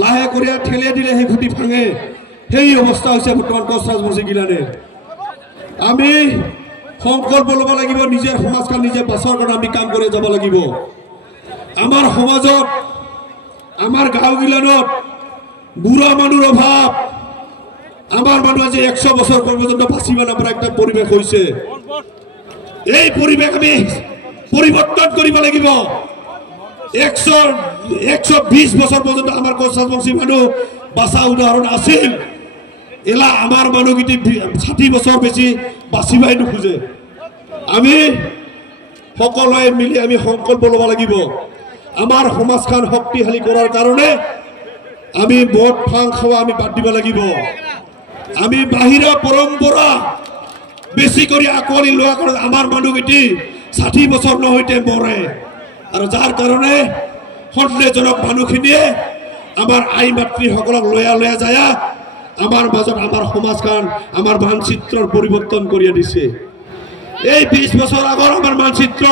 লাহে কৰি ঠেলে দিলে সেই খুঁটি ভাঙে সেই অৱস্থা হৈছে বৰ্তমান কোচ ৰাজবংশী গিলানে আমি সংকল্প ল'ব লাগিব নিজৰ সমাজখন নিজে বাছৰ কাৰণে আমি কাম কৰি যাব লাগিব আমাৰ সমাজত আমাৰ গাঁও গিলানত বুঢ়া মানুহৰ অভাৱ আমাৰ মানুহ আজি 100 বছৰ পৰ্যন্ত বাঁচিব নপৰা একটা পৰিৱেশ হৈছে এই পৰিৱেশ আমি পৰিৱৰ্তন কৰিব লাগিব 120 বছৰ পৰ্যন্ত আমাৰ কোচ ৰাজবংশী মানুহ বাঁচা উদাহৰণ আছিল এলা আমাৰ মানুহগিটি 60 বছৰ বেছি বাঁচিবাই নোখোজে আমি সকলোৱে মিলি আমি সংকল্প ল'ব লাগিব আমাৰ সমাজখন শক্তিশালী কৰাৰ কাৰণে আমি মদ ভাং খাওয়া আমি বাদ দিব লাগিব আমি বাহিৰা পৰম্পৰা বেছি কৰি আকোৱালি লোৱা কাৰণ আমাৰ মানুহগিটি 60 বছৰ নহৈতে মৰে আৰু যাৰ কাৰণে সন্দেহজনক মানুহখিনিয়ে আমাৰ আই মাতৃসকলক লয়া যায় আমাৰ মাজত আমাৰ সমাজখন আমাৰ মানচিত্ৰৰ পৰিৱৰ্তন কৰি দিছে এই 20 বছৰ আগৰ আমাৰ মানচিত্ৰ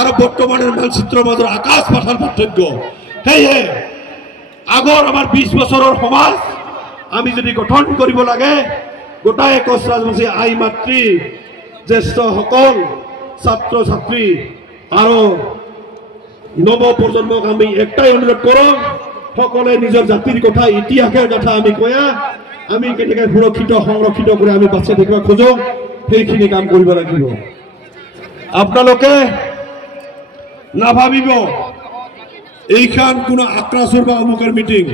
আৰু বৰ্তমানৰ মানচিত্ৰৰ মাজত আকাশ পাতাল পাৰ্থক্য সেয়ে আগৰ আমাৰ 20 বছৰৰ সমাজ আমি যদি গঠন কৰিব লাগে গোটাই কোচ ৰাজবংশী আই মাতৃ জ্যেষ্ঠসকল ছাত্ৰ ছাত্ৰী আৰু নৱ প্ৰজন্মক আমি একটাই অনুৰোধ কৰোঁ সকলে নিজৰ জাতিৰ কথা ইতিহাসৰ কথা আমি কয়া আমি কেনেকৈ সুৰক্ষিত সংৰক্ষিত কৰি আমি বাচ্চা দেখিব খোজো সেইখিনি কাম কৰিব লাগিব আপোনালোকে নাভাবিব এইখান কোনো আক্ৰাসৰ বা অমুকৰ মিটিং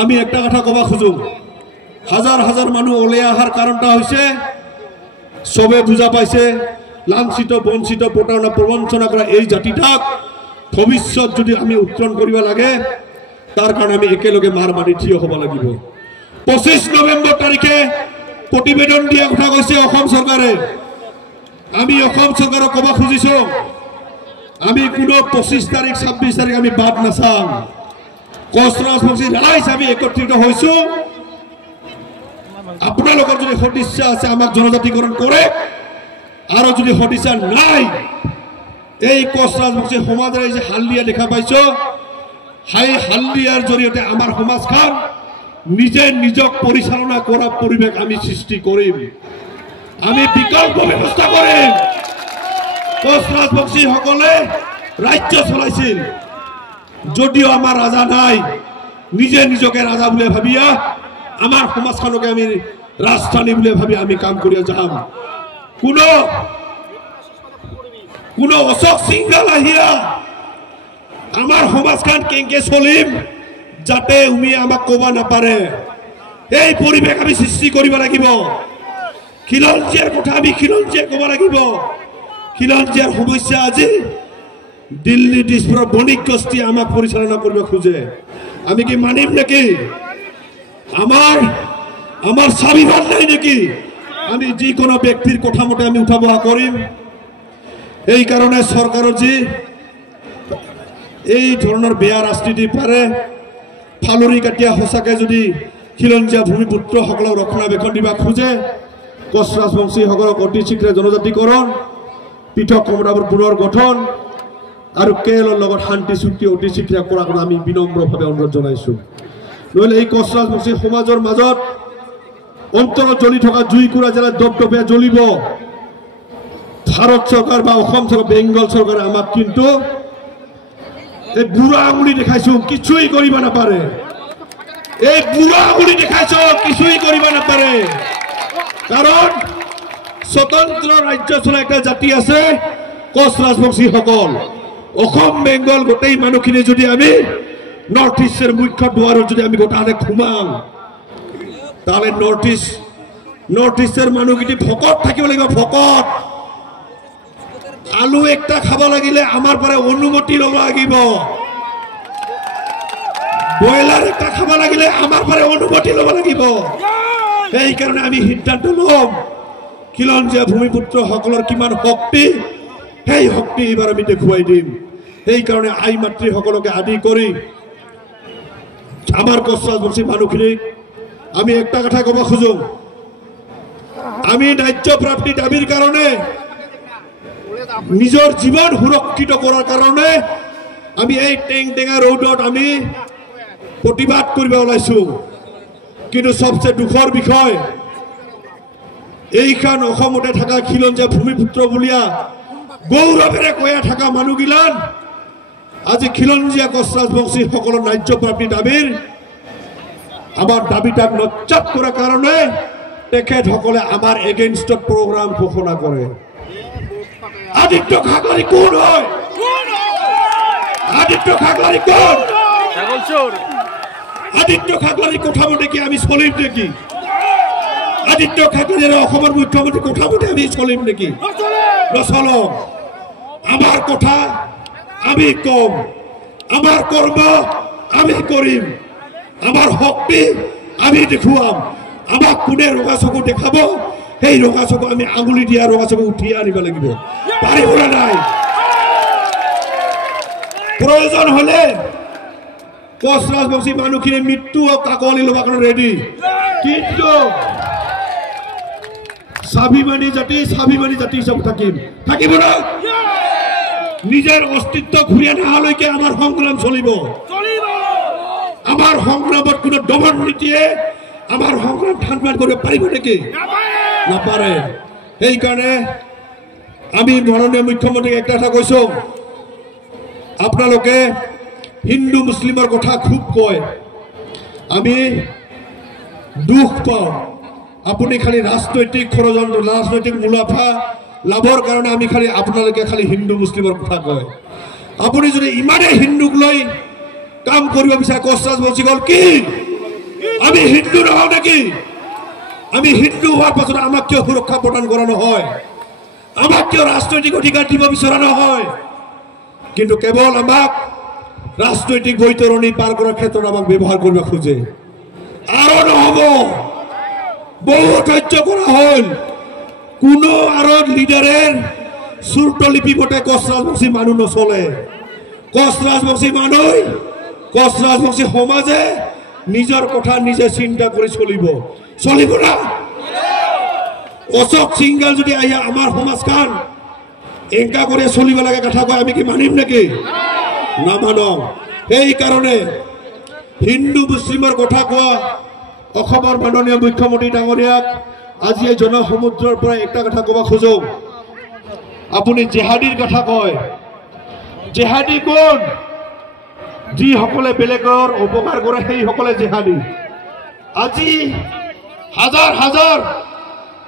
আমি একটা কথা কবা খোজো হাজাৰ হাজাৰ মানুহ ওলাই অহাৰ কাৰণটা হৈছে সবে বুঝা পাইছে লাঞ্ছিত বঞ্চিত প্ৰতাৰণা প্ৰবঞ্চনা কৰা এই জাতিটাক ভৱিষ্যত যদি আমি উত্তৰণ কৰিব লাগে তাৰ কাৰণে আমি একেলগে মাৰ মাৰি থিয় হ'ব লাগিব 25 নৱেম্বৰ তাৰিখে প্ৰতিবেদন দিয়া কথা কৈছে অসম চৰকাৰে আমি অসম চৰকাৰক কবা খুজিছো আমি কোনো 25 তাৰিখ 26 তাৰিখ আমি বাদ নাচাম কোচ ৰাজবংশী ৰাইজ আমি একত্ৰিত হৈছো আপোনালোকৰ যদি সদিচ্ছা আছে আমাক জনজাতিকৰণ কৰে আৰু যদি সদিচ্ছা নাই এই কোচ ৰাজবংশী সমাজৰ এই যে হালদিয়া দেখা পাইছো হাই হালদিয়াৰ জৰিয়তে আমাৰ সমাজখন নিজে নিজক পৰিচালনা কৰা পৰিৱেশ আমি সৃষ্টি কৰিম আমি বিকল্প ব্যৱস্থা কৰিম কোচ ৰাজবংশী সকলে ৰাজ্য চলাইছিল যদিও আমাৰ ৰাজা নাই নিজে নিজকে ৰাজা বুলি ভাবিয়া আমাৰ সমাজখনকে আমি ৰাজধানী বুলি ভাবি আমি কাম কৰি যাম কোনো অশোক সিংহাল আহিয়া আমাৰ সমাজখন কেনেকৈ চলিম যাতে উমি আমাক কবা নাপাৰে এই পৰিৱেশ আমি সৃষ্টি কৰিব লাগিব খিলঞ্জীয়াৰ কথা আমি খিলঞ্জীয়াক কব লাগিব খিলঞ্জীয়াৰ সমস্যা আজি দিল্লী দিছপুৰৰ বণিক গোষ্ঠী আমাক পৰিচালনা কৰিব খোজে আমি কি মানিম নেকি আমাৰ স্বাভিমান নাই নেকি আমি যিকোনো ব্যক্তিৰ কথা মতে আমি উঠা বহা কৰিম এই কাৰণে চৰকাৰৰ যি এই ধৰণৰ বেয়া ৰাজনীতি পাৰে ফালৰি কাটিয়া সঁচাকে যদি খিলঞ্জীয়া ভূমিপুত্ৰসকলক ৰক্ষণাবেক্ষণ দিব খোজে কোচ ৰাজবংশীসকলক অতি শীঘ্ৰে জনজাতিকৰণ পৃথক কমতাবোৰ পুনৰ গঠন আৰু কেৰলৰ লগত শান্তি চুক্তি অতি শীঘ্ৰে কৰাৰ আমি বিনম্ৰভাৱে অনুৰোধ জনাইছো নহলে এই কোচ ৰাজবংশী সমাজৰ মাজত অন্তৰত জ্বলি থকা জুইকুৰা যেনে দপদপে জ্বলিব ভাৰত চৰকাৰ বা অসম চৰকাৰ বেংগল চৰকাৰে আমাক কিন্তু এই বুঢ়া আঙুলি দেখাইছো কিছুই কৰিব নাপাৰে এই বুঢ়া আঙুলি দেখাইছো কিছুই কৰিব নাপাৰে কাৰণ স্বতন্ত্ৰ ৰাজ্য চলা একটা জাতি আছে কোচ ৰাজবংশীসকল অসম বেংগল গোটেই মানুহখিনি যদি আমি নৰ্থ ইষ্টৰ মুখ্য দুৱাৰত যদি আমি গোটালে ঘুমাম তাহলে নৰ্থ ইষ্টৰ মানুহগিটি ভকত থাকিব লাগিব ভকত আলু একটা খাব লাগিলে আমাৰ পৰা অনুমতি ল'ব লাগিব বয়লাৰ একটা খাব লাগিলে আমাৰ পৰা অনুমতি ল'ব লাগিব এই কাৰণে আমি সিদ্ধান্ত ল'ম খিলঞ্জীয়া ভূমিপুত্ৰসকলৰ কিমান শক্তি সেই শক্তি এবাৰ আমি দেখুৱাই দিম এই কাৰণে আই মাতৃসকলকে আদি কৰি আমাৰ কোচ ৰাজবংশী মানুহখিনিক আমি একটা কথা কব খোজো আমি ন্যায্য প্ৰাপ্তি দাবীৰ কাৰণে নিজৰ জীৱন সুৰক্ষিত কৰাৰ কাৰণে আমি এই টেংটেঙা ৰোডত আমি প্ৰতিবাদ কৰিব ওলাইছো কিন্তু সবচেয়ে দুখৰ বিষয় এইখান অসমতে থাকা খিলঞ্জীয়া ভূমিপুত্ৰ বুলিয়া গৌৰৱেৰে কৈয়া থাকা মানুহগিলান আজি খিলঞ্জীয়া কোচ ৰাজবংশী সকলৰ ন্যায্য প্ৰাপ্তি দাবীৰ আমার দাবিটাক নচ্চাপ করার কারণে তেখেতসকলে আমার এগেইনস্টত প্রোগ্রাম ঘোষণা করে আদিত্য খাগলারি কোন হয় আদিত্য খাগলারি কোন আদিত্য খাগলারি কথা মতে কি আমি চলিম নাকি আদিত্য খাগলারির অসমৰ মুখ্যমন্ত্রী কথা মতে আমি চলিম নাকি নচল আমার কথা আমি কম আমার কর্ম আমি করিম আমার শক্তি আমি দেখুৱাম আমাক কোনে ৰঙা চকু দেখাব সেই ৰঙা চকু আমি আঙুলি দিয়া ৰঙা চকু উঠি আনিব লাগিব পাৰিব না নাই প্ৰয়োজন হলে কোচ ৰাজবংশী মানুহখিনি মৃত্যু ও কাকলি লবা কাৰণে ৰেডি কিন্তু স্বাভিমানী জাতি সব থাকিব না নিজৰ অস্তিত্ব ঘূৰি অনালৈকে আমাৰ সংগ্ৰাম চলিব আমার সংগ্রামত কোনো দমন নীতিয়ে আমার সংগ্রাম ঠান্ডা করতে পারিব নাকি না পারে এই কারণে আমি মাননীয় মুখ্যমন্ত্রীকে একটা কথা কৈছো আপনালোকে হিন্দু মুসলিমৰ কথা খুব কয় আমি দুখ পাওঁ আপুনি খালি ৰাজনৈতিক ষড়যন্ত্ৰ ৰাজনৈতিক মুনাফা লাভৰ কাৰণে আমি খালি আপোনালোকে খালি হিন্দু মুসলিমৰ কথা কয় আপুনি যদি ইমানে হিন্দুক লৈ কাম কৰিব বিচাৰে কোচ ৰাজবংশী গল কি আমি হিন্দু নহওঁ নাকি আমি হিন্দু হওয়ার পাছত আমাক কিয় সুরক্ষা প্রদান করা নহয় আমাক কিয় রাজনৈতিক অধিকার দিব বিচৰা নহয় কিন্তু কেবল আমাক ৰাজনৈতিক বৈতৰণী পাৰ কৰাৰ ক্ষেত্ৰত আমাক ব্যৱহাৰ কৰিব খোজে আৰু নহব বহু ধৈৰ্য কৰা হল কোনো আৰু লিডাৰেৰ সুৰতলিপি মতে কোচ ৰাজবংশী মানুহ নচলে কোচ ৰাজবংশী মানুহ কোচ ৰাজবংশী সমাজে নিজৰ কথা নিজে চিন্তা কৰি চলিব না অশোক সিংগাল যদি আইয়া আমার সমাজখান এঙ্কা করে চলিব লাগে কথা কয় আমি কি মানিম নাকি না মানম এই কারণে হিন্দু মুসলিমৰ কথা কোৱা অসমৰ মাননীয় মুখ্যমন্ত্ৰী ডাঙৰীয়াক আজি এই জনসমুদ্ৰৰ পৰা একটা কথা কব খোজো আপুনি জেহাদীৰ কথা কয় জেহাদী কোন যি সকলে বেলেগৰ উপকাৰ কৰে সেই সকলে জেহাদী আজি হাজাৰ হাজাৰ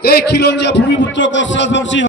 এই খিলঞ্জীয়া ভূমিপুত্ৰ কোচ ৰাজবংশী